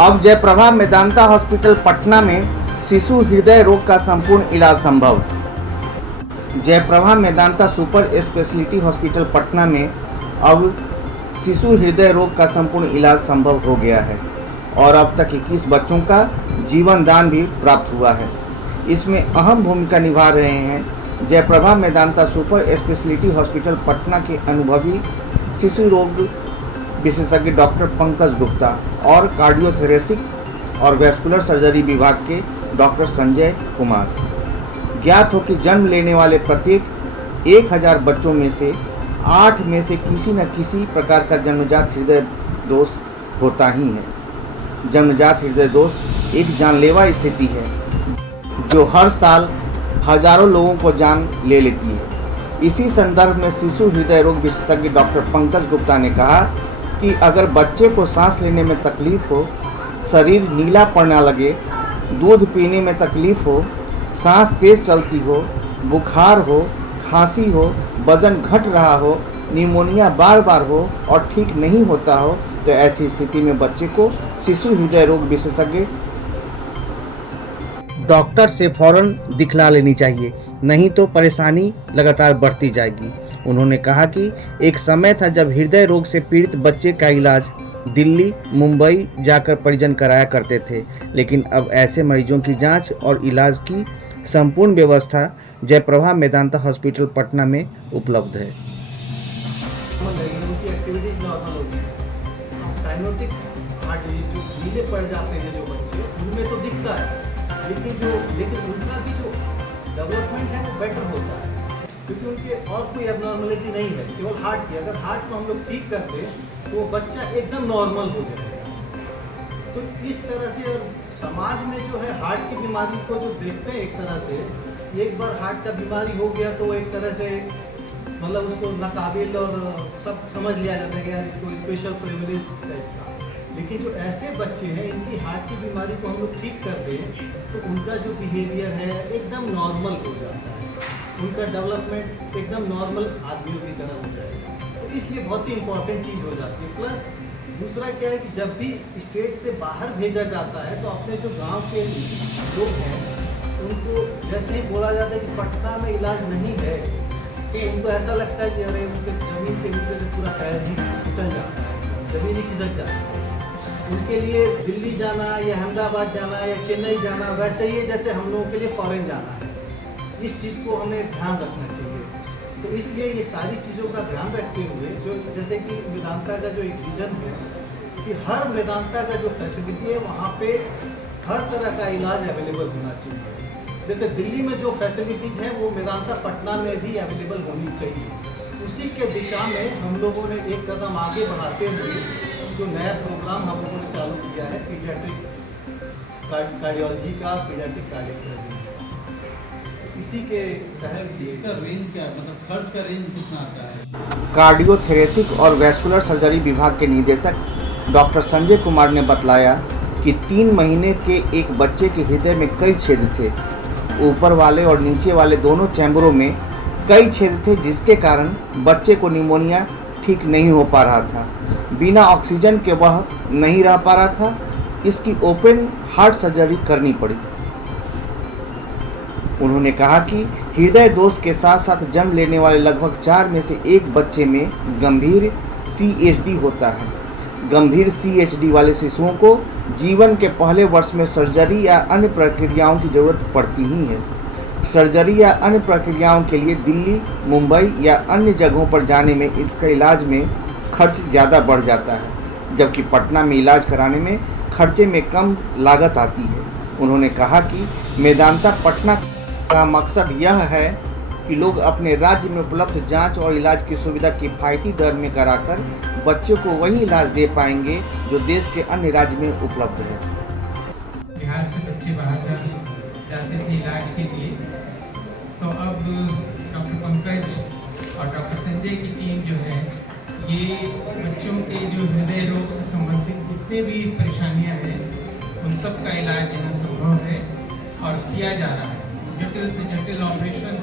अब जयप्रभा मेदांता हॉस्पिटल पटना में शिशु हृदय रोग का संपूर्ण इलाज संभव। Jayprabha Medanta super speciality hospital Patna में अब शिशु हृदय रोग का संपूर्ण इलाज संभव हो गया है और अब तक 21 बच्चों का जीवन दान भी प्राप्त हुआ है। इसमें अहम भूमिका निभा रहे हैं Jayprabha Medanta super speciality hospital Patna के अनुभवी शिशु रोग विशेषज्ञ डॉक्टर पंकज गुप्ता और कार्डियोथोरेसिक और वैस्कुलर सर्जरी विभाग के डॉक्टर संजय कुमार। ज्ञात हो कि जन्म लेने वाले प्रत्येक 1000 बच्चों में से 8 में से किसी न किसी प्रकार का जन्मजात हृदय दोष होता ही है। जन्मजात हृदय दोष एक जानलेवा स्थिति है जो हर साल हजारों लोगों को जान ले लेती है। इसी संदर्भ में शिशु हृदय रोग विशेषज्ञ डॉक्टर पंकज गुप्ता ने कहा कि अगर बच्चे को सांस लेने में तकलीफ हो, शरीर नीला पड़ने लगे, दूध पीने में तकलीफ हो, सांस तेज चलती हो, बुखार हो, खांसी हो, वजन घट रहा हो, निमोनिया बार बार हो और ठीक नहीं होता हो, तो ऐसी स्थिति में बच्चे को शिशु हृदय रोग विशेषज्ञ डॉक्टर से फौरन दिखला लेनी चाहिए, नहीं तो परेशानी लगातार बढ़ती जाएगी। उन्होंने कहा कि एक समय था जब हृदय रोग से पीड़ित बच्चे का इलाज दिल्ली, मुंबई जाकर परिजन कराया करते थे, लेकिन अब ऐसे मरीजों की जांच और इलाज की संपूर्ण व्यवस्था जयप्रभा मेदांता हॉस्पिटल पटना में उपलब्ध है। उनकी एक्टिविटीज नॉर्मल होती है। साइनोटिक हार्ट डिजीज जो नीले पड़ जाते हैं जो बच्चे, उनमें तो दिखता है, लेकिन उनका भी जो डेवलपमेंट है वो बेटर होता है क्योंकि उनके और कोई एबनॉर्मलिटी नहीं है, केवल हार्ट की। अगर हार्ट को हम लोग ठीक कर दें तो वो बच्चा एकदम नॉर्मल हो जाएगा। तो इस तरह से समाज में जो है हार्ट की बीमारी को जो देखते हैं, एक तरह से एक बार हार्ट का बीमारी हो गया तो एक तरह से मतलब उसको नाकाबिल और सब समझ लिया जाता है कि यार इसको स्पेशल प्रिविलेज टाइप का। लेकिन जो ऐसे बच्चे हैं इनकी हार्ट की बीमारी को हम लोग ठीक कर दें तो उनका जो बिहेवियर है एकदम नॉर्मल हो जाता है, उनका डेवलपमेंट एकदम नॉर्मल आदमियों की तरह हो जाएगा। तो इसलिए बहुत ही इम्पॉर्टेंट चीज़ हो जाती है। प्लस दूसरा क्या है कि जब भी स्टेट से बाहर भेजा जाता है तो अपने जो गांव के लोग हैं उनको जैसे ही बोला जाता है कि पटना में इलाज नहीं है तो उनको ऐसा लगता है कि अरे उनके ज़मीन के नीचे से पूरा पैर ही फिसल जाता है, ज़मीन ही खिसक जाती है। उनके लिए दिल्ली जाना या अहमदाबाद जाना या चेन्नई जाना वैसे ही है जैसे हम लोगों के लिए फॉरेन जाना है। इस चीज़ को हमें ध्यान रखना चाहिए। तो इसलिए ये सारी चीज़ों का ध्यान रखते हुए जो जैसे कि मेदांता का जो एक विजन है कि हर मेदांता का जो फैसिलिटी है वहाँ पे हर तरह का इलाज अवेलेबल होना चाहिए। जैसे दिल्ली में जो फैसिलिटीज़ हैं वो मेदांता पटना में भी अवेलेबल होनी चाहिए। उसी के दिशा में हम लोगों ने एक कदम आगे बढ़ाते हुए जो नया प्रोग्राम हम लोगों ने चालू किया है पीडियाट्रिक कार्डियोलॉजी का, पीडियाट्रिक कार्डियक सर्जरी, इसी के तहत इसका रेंज क्या मतलब खर्च का रेंज कितना आता है? कार्डियोथोरेसिक और वैस्कुलर सर्जरी विभाग के निदेशक डॉक्टर संजय कुमार ने बतलाया कि 3 महीने के एक बच्चे के हृदय में कई छेद थे। ऊपर वाले और नीचे वाले दोनों चैम्बरों में कई छेद थे, जिसके कारण बच्चे को निमोनिया ठीक नहीं हो पा रहा था, बिना ऑक्सीजन के वह नहीं रह पा रहा था। इसकी ओपन हार्ट सर्जरी करनी पड़ी। उन्होंने कहा कि हृदय दोष के साथ साथ जन्म लेने वाले लगभग 4 में से 1 बच्चे में गंभीर CHD होता है। गंभीर CHD वाले शिशुओं को जीवन के पहले वर्ष में सर्जरी या अन्य प्रक्रियाओं की जरूरत पड़ती ही है। सर्जरी या अन्य प्रक्रियाओं के लिए दिल्ली, मुंबई या अन्य जगहों पर जाने में इसका इलाज में खर्च ज़्यादा बढ़ जाता है, जबकि पटना में इलाज कराने में खर्चे में कम लागत आती है। उन्होंने कहा कि मेदांता पटना का मकसद यह है कि लोग अपने राज्य में उपलब्ध जांच और इलाज की सुविधा किफ़ायती दर में कराकर बच्चों को वही इलाज दे पाएंगे जो देश के अन्य राज्य में उपलब्ध है। बिहार से बच्चे बाहर जाते थे इलाज के लिए, तो अब डॉक्टर पंकज और डॉक्टर संजय की टीम जो है ये बच्चों के जो हृदय रोग से संबंधित जितने भी परेशानियां हैं उन सब का इलाज यहाँ संभव है और किया जा रहा है। जटिल से जटिल ऑपरेशन,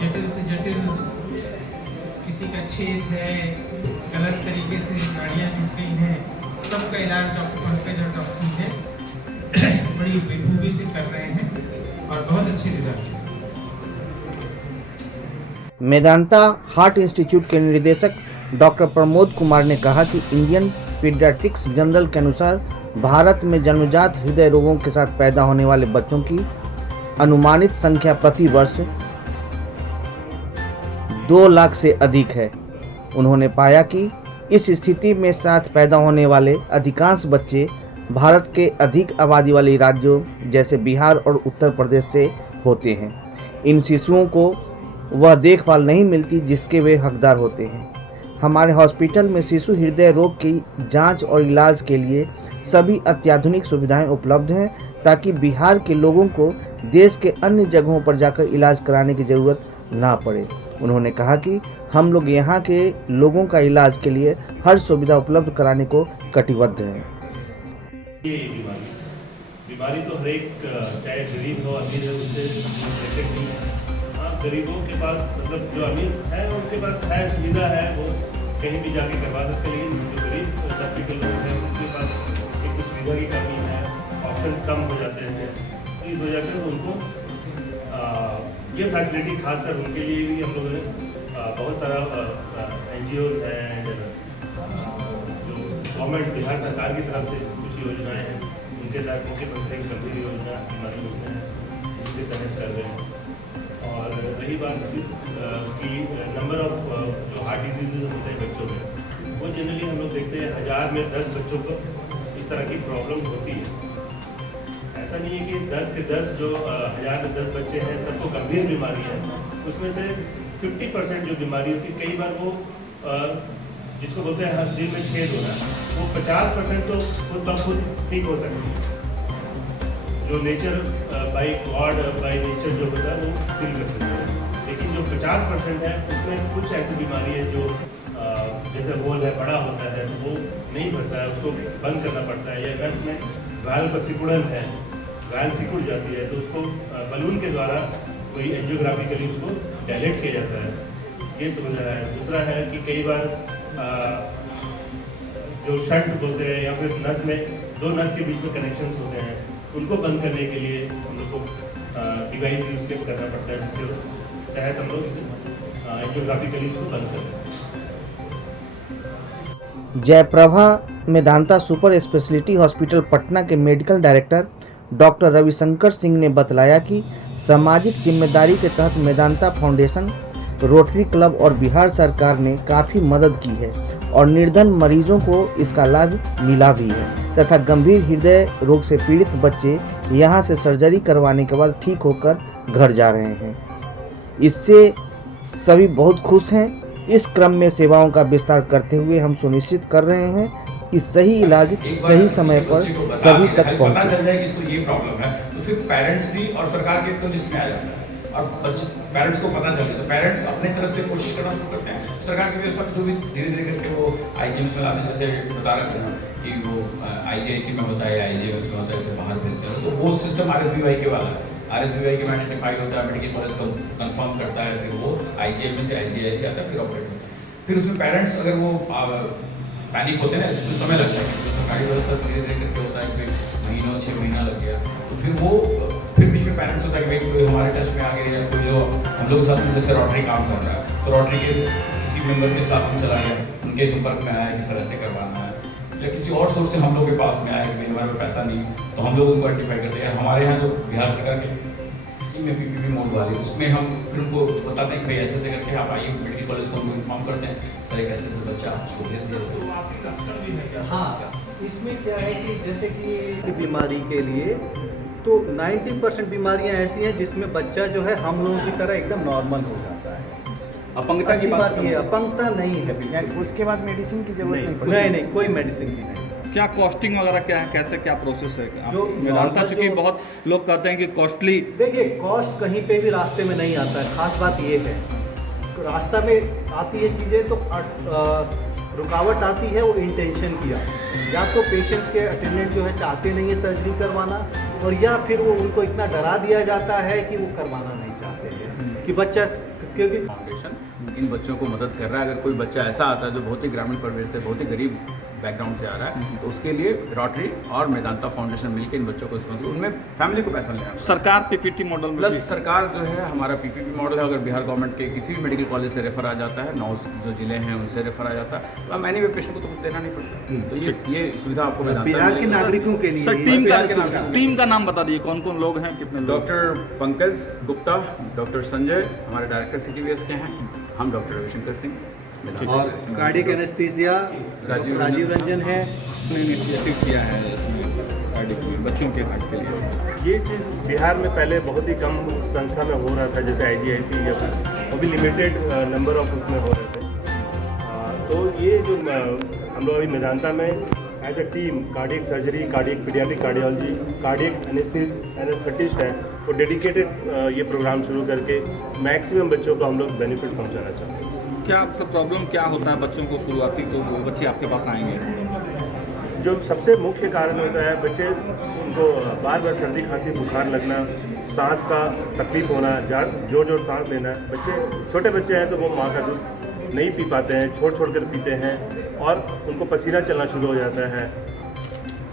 जटिल से जटिल किसी का छेद है, गलत तरीके से नाड़ियाँ टूट गई हैं, सबका इलाज डॉक्टर पंकज और डॉक्टर संजय बड़ी बेखूबी से कर रहे हैं और बहुत अच्छे रिजल्ट हैं। मेदांता हार्ट इंस्टीट्यूट के निदेशक डॉक्टर प्रमोद कुमार ने कहा कि इंडियन पीडियाट्रिक्स जर्नल के अनुसार भारत में जन्मजात हृदय रोगों के साथ पैदा होने वाले बच्चों की अनुमानित संख्या प्रति वर्ष 2 लाख से अधिक है। उन्होंने पाया कि इस स्थिति में साथ पैदा होने वाले अधिकांश बच्चे भारत के अधिक आबादी वाले राज्यों जैसे बिहार और उत्तर प्रदेश से होते हैं। इन शिशुओं को वह देखभाल नहीं मिलती जिसके वे हकदार होते हैं। हमारे हॉस्पिटल में शिशु हृदय रोग की जांच और इलाज के लिए सभी अत्याधुनिक सुविधाएं उपलब्ध हैं ताकि बिहार के लोगों को देश के अन्य जगहों पर जाकर इलाज कराने की ज़रूरत ना पड़े। उन्होंने कहा कि हम लोग यहाँ के लोगों का इलाज के लिए हर सुविधा उपलब्ध कराने को कटिबद्ध हैं। ये बीमारी तो हर एक चाहे गरीब हो अमीर है उससे रिलेटेड नहीं है। हाँ, गरीबों के पास मतलब जो अमीर है उनके पास है सुविधा है, वो कहीं भी जाके करवा सकते हैं, लेकिन जो गरीब तबके के लोग हैं उनके पास एक तो सुविधा की कमी है, ऑप्शंस कम हो जाते हैं। इस वजह से उनको ये फैसिलिटी खासकर उनके लिए भी हम लोगों ने बहुत सारा NGOs हैं, जो गवर्नमेंट बिहार सरकार की तरफ से कुछ योजनाएं हैं उनके तहत मुख्य मंत्री गंभीर योजना बीमारी योजना है उनके तहत कर रहे हैं। और रही बात कि नंबर ऑफ जो हार्ट डिजीज़ होते हैं बच्चों में, वो जनरली हम लोग देखते हैं 1000 में 10 बच्चों को इस तरह की प्रॉब्लम होती है। ऐसा नहीं है कि 10 के 10 जो 1000 में 10 बच्चे हैं सबको गंभीर बीमारी है, उसमें से 50% जो बीमारी होती है कई बार वो जिसको बोलते हैं हर दिल में छेद होना, वो 50% तो खुद ब खुद ठीक हो सकती है। जो nature by God by nature जो होता है वो फील कर देते हैं, लेकिन जो 50% है उसमें कुछ ऐसी बीमारी है जो जैसे होल है बड़ा होता है तो वो नहीं भरता है, उसको बंद करना पड़ता है, या नस में वाल्व का सिकुड़न है, वाल्व सिकुड़ जाती है तो उसको बलून के द्वारा कोई एंजियोग्राफिकली उसको डायलेट किया जाता है। ये समझ रहा है। दूसरा है कि कई बार जो शंट बोलते हैं या फिर नस में 2 नस के बीच में कनेक्शंस होते हैं उनको बंद करने के लिए हम लोग को डिवाइस यूज़ करना पड़ता है, जिसके तहत हम लोग एंजियोग्राफिकली उसको बंद कर सकते हैं। Jayprabha Medanta super speciality hospital Patna के medical director doctor Ravishankar Singh ने बतलाया कि सामाजिक जिम्मेदारी के तहत मेदांता फाउंडेशन, रोटरी क्लब और बिहार सरकार ने काफ़ी मदद की है और निर्धन मरीजों को इसका लाभ मिला भी है तथा गंभीर हृदय रोग से पीड़ित बच्चे यहां से सर्जरी करवाने के बाद ठीक होकर घर जा रहे हैं। इससे सभी बहुत खुश हैं। इस क्रम में सेवाओं का विस्तार करते हुए हम सुनिश्चित कर रहे हैं कि सही इलाज सही समय पर सभी तक पता पहुंचे। चल जाए कि इसको ये प्रॉब्लम है तो फिर पेरेंट्स भी और सरकार के तो लिस्ट में आ जाता है और बच्चे पेरेंट्स को पता चल गया तो पेरेंट्स अपने तरफ से कोशिश करना शुरू करते हैं। सरकार की व्यवस्था जो भी धीरे धीरे करके वो IGMs में लाते हैं, जैसे बता रहे थे ना कि वो IGIC में होता है, IGMs में होता है, फिर बाहर भेजते हैं, तो वो सिस्टम RSBY के वाला है। RSBY के में आइडेंटिफाई होता है, मेडिकल कॉलेज कंफर्म करता है, फिर वो IGM में से IGIC आता है, फिर ऑपरेट होता है। फिर उसमें पेरेंट्स अगर वो पैनिक होते हैं ना, उसमें समय लगता है क्योंकि सरकारी व्यवस्था धीरे धीरे करके होता है कि महीनों 6 महीना लग गया, तो फिर वो फिर बीच में पेरेंट्स होता है कि भाई कोई हमारे टच में आ गए या कोई जो हम लोग के साथ में जैसे रोटरी काम कर रहा है तो रोटरी के किसी मेंबर के साथ में चला गया, उनके संपर्क में आया किस तरह से करवाना है, या किसी और सोर्स से हम लोग के पास में आया कि भाई हमारे पास पैसा नहीं तो हम लोग उनको आइडेंटिफाई करते हैं। हमारे यहाँ जो बिहार सरकार के स्कीम है PPP मोड वाली, उसमें हम फिर उनको बताते हैं कि भाई ऐसे ऐसे करके आप आइए मेडिकल कॉलेज को उनको इन्फॉर्म करते हैं, सर एक ऐसे बच्चा उसको भेज दिया। हाँ, इसमें क्या है कि जैसे कि बीमारी के लिए तो 90% बीमारियां ऐसी हैं जिसमें बच्चा जो है हम लोगों की तरह एकदम नॉर्मल हो जाता है। अपंगता की बात ये अपंगता नहीं है बिल्कुल। उसके बाद मेडिसिन की जरूरत नहीं, कोई मेडिसिन की नहीं। क्या कॉस्टिंग वगैरह क्या है, कैसे क्या प्रोसेस है? जो मेदांता चूंकि जो- बहुत लोग कहते हैं कि कॉस्टली, देखिए कॉस्ट कहीं पे भी रास्ते में नहीं आता है। खास बात ये है रास्ता में आती है चीज़ें तो रुकावट आती है वो इंटेंशन किया, या तो पेशेंट के अटेंडेंट जो है चाहते नहीं है सर्जरी करवाना, और या फिर वो उनको इतना डरा दिया जाता है कि वो करवाना नहीं चाहते हैं कि बच्चा, क्योंकि फाउंडेशन इन बच्चों को मदद कर रहा है। अगर कोई बच्चा ऐसा आता है जो बहुत ही ग्रामीण परिवेश से बहुत ही गरीब बैकग्राउंड से आ रहा है, तो उसके लिए रोटरी और मेदांता फाउंडेशन मिलकर इन बच्चों को स्पॉन्सर, उनमें फैमिली को पैसा लेना। सरकार पीपीटी मॉडल में प्लस भी सरकार जो है हमारा पीपीपी मॉडल है, अगर बिहार गवर्नमेंट के किसी भी मेडिकल कॉलेज से रेफर आ जाता है, 9 जो जिले हैं उनसे रेफर आ जाता है, तो मैंने भी पेशेंट को तो कुछ देना नहीं पड़ता। तो ये सुविधा आपको मेदांता में बिहार के मिलेगी। नागरिकों के लिए सर टीम का नाम बता दीजिए, कौन कौन लोग हैं, कितने लोग? डॉक्टर पंकज गुप्ता, डॉक्टर संजय हमारे डायरेक्टर CGVS के हैं, हम डॉक्टर रविशंकर सिंह, और कार्डियक एनेस्थीसिया राजीव रंजन है। इनिशिएटिव किया है इसमें कार्डियक में बच्चों के हार्ट के लिए। ये चीज़ बिहार में पहले बहुत ही कम संख्या में हो रहा था, जैसे IGIC या वो भी लिमिटेड नंबर ऑफ उसमें हो रहे थे। तो ये जो हम लोग अभी मेदांता में as a team cardiac surgery, cardiac paediatric cardiology, cardiac anaesthetist है, वो डेडिकेटेड ये प्रोग्राम शुरू करके मैक्सिमम बच्चों को हम लोग बेनिफिट पहुंचाना चाहते हैं। क्या आपका प्रॉब्लम क्या होता है बच्चों को शुरुआती, तो वो बच्चे आपके पास आएंगे? जो सबसे मुख्य कारण होता है, बच्चे उनको बार बार सर्दी खांसी बुखार लगना, सांस का तकलीफ होना, जोर सांस लेना। बच्चे छोटे बच्चे हैं तो वो माँ का दूध नहीं पी पाते हैं, छोड़ कर पीते हैं और उनको पसीना चलना शुरू हो जाता है।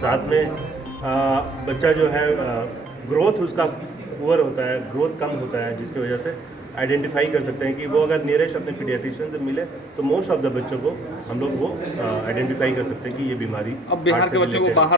साथ में बच्चा जो है ग्रोथ उसका पुअर होता है, ग्रोथ कम होता है, जिसकी वजह से आइडेंटिफाई कर सकते हैं कि वो अगर नियरेस्ट अपने पीडियाट्रिशियन से मिले तो मोस्ट ऑफ द बच्चों को हम लोग वो आइडेंटिफाई कर सकते हैं कि ये बीमारी अब बिहार heart के से बच्चों को related है। बाहर